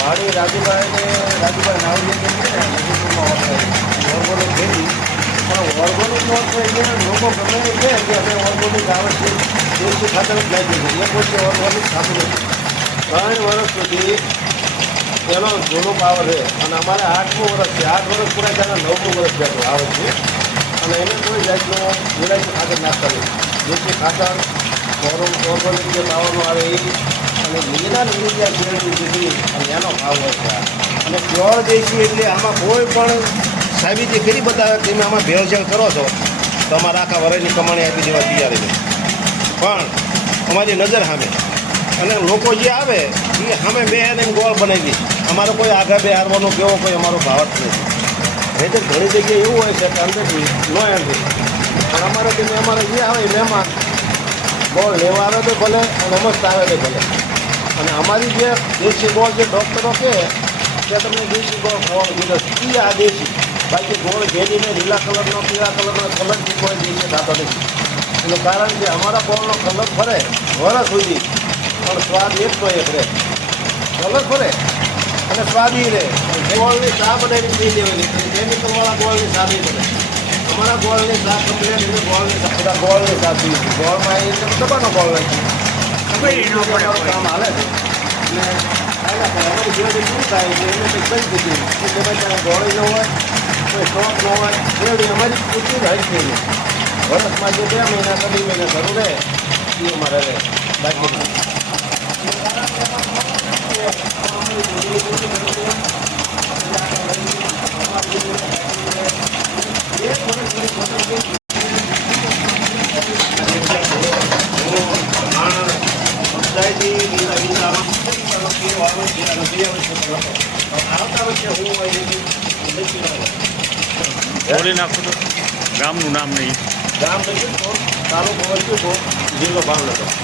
વાડી રાજુભાઈ નાવજી કે છે ને ઓર્ગોનિક ખેતી પણ ઓર્ગોનિક નો એટલે લોકો ગમે છે કે અમે ઓર્ગોનિક આવે છે દેશી ખાતર જ લાગી છે એ કોઈ ઓર્ગોનિક ખાતું નથી 3 વર્ષ સુધી એનો જૂનો પાવર છે અને અમારે 8મું વર્ષ છે 8 વર્ષ પૂરા થયા 9મું વર્ષ થયા આવે છે અને એને કોઈ જાતનો વિલાયતી ખાતર નાખતા નથી દેશી ખાતર ઓર્ગોનિક જે પાવરનો આવે એ અને લીલા લીલા શેરડી સુધી અને એનો ભાવ હોય છે અને પ્યોર દેશી એટલે આમાં કોઈ પણ સાબિતી કરી બતાવે કે તમે આમાં ભેળસેળ કરો છો તો અમારા આખા વરસની કમાણી આપી દેવા તૈયાર છે પણ અમારી નજર સામે અને લોકો જે આવે એ સામે બે એને ગોળ બનાવી અમારો કોઈ આગળ બે હારવાનો કેવો કોઈ અમારો ભાવ જ નથી નહીં તો ઘણી જગ્યાએ એવું હોય છે કે અંદરથી નો એન્ટ્રી પણ અમારે તમે અમારે જે આવે મહેમાન ગોળ લેવા આવે તો ભલે અને મસ્ત આવે તો ભલે અને અમારી જે દેશી ગોળ જે ડૉક્ટરો કહે કે તમને દેશી ગોળ ખાવાનું કીધું એ આ દેશી બાકી ગોળ ઘેરીને લીલા કલરનો પીળા કલરનો કલરથી કોઈ દેશી થતો નથી એનું કારણ કે અમારા ગોળનો કલર ફરે વરસ સુધી પણ સ્વાદ એકનો એક રહે કલર ફરે અને સ્વાદી રહે ગોળની ચા બનાવીને પી દેવાની કેમિકલવાળા ગોળની ચા નહીં બને અમારા ગોળની ચા કમ્પ્લેટ એટલે ગોળની ચા પીવી ગોળમાં એ દબાનો ગોળ નથી કામ હાલે છે એટલે અમારી શેરડી શું થાય છે એને કંઈક બંધ થઈ ગયું કે ગમે ત્યાં ગોળી ન હોય કોઈ શોખ ન હોય શેરડી અમારી પૂછી જ હઈ થઈ વર્ષમાં જે 2 મહિના 2 મહિના શરૂ રહે એ અમારે રહે બાકી બોલી નાખો તો ગામનું નામ નહીં ગામ તાલુકો જિલ્લો ભાવનગર